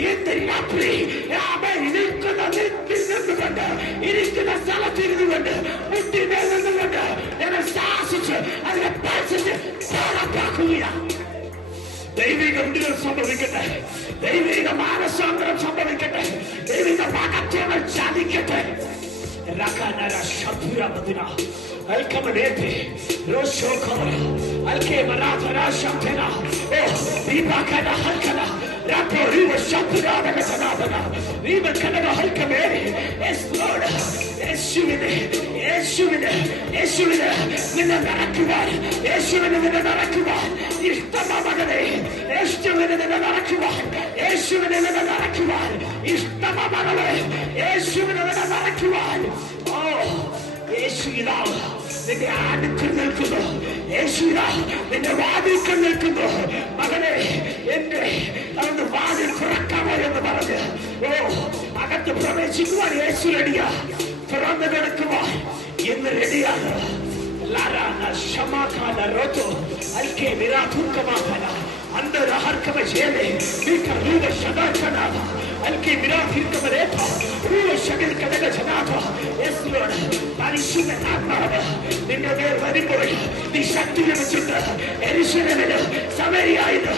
ഇന്ന് രാത്രി ഇരിക്കുന്ന സ്ഥലത്തിരുന്നുകൊണ്ട് മുട്ടിമേൽ നിന്നുകൊണ്ട് എന്നെ ശാസിച്ച് അതിനെ പഠിച്ചിട്ട് പാടാക്കുകയാണ്. ദൈവിക വിടുതൽ സംഭവിക്കട്ടെ, ദൈവിക മാനസാന്തരം സംഭവിക്കട്ടെ, ദൈവിക വാഗ്ദത്തങ്ങൾ ചാലിക്കട്ടെ. നിന്നെ നടക്കുവാൻ, യേശുവിനെ നിന്നെ നടക്കുവാൻ ഇഷ്ടമകനെ, യേശുവിനെ നിന്നെ നടക്കുവാൻ, യേശുവിനെ നിന്നെ നടക്കുവാൻ ഇഷ്ടമകളെ, യേശുവിനെ നിന്നെ നടക്കുവാൻ. ഓ യേശു ഇതാ നിന്റെ അടുക്കൽ നിൽക്കുന്നു, യേശു ഇതാ നിന്റെ വാതിൽക്കൽ നിൽക്കുന്നു. മകനെ, എന്റെ അവന്റെ വാതിൽ തുറക്കാമോ എന്ന് പറഞ്ഞ് അകത്ത് പ്രവേശിക്കുവാൻ യേശു റെഡിയാ. തുറന്നു കിടക്കുവാൻ ഇന്ന് റെഡിയാണ്. പരിശുദ്ധാത്മാവ് നിന്റെ മേൽ വരുമ്പോൾ നീ ശക്തി ലഭിച്ചിട്ട് യെരൂശലേമിലും സമരിയായിലും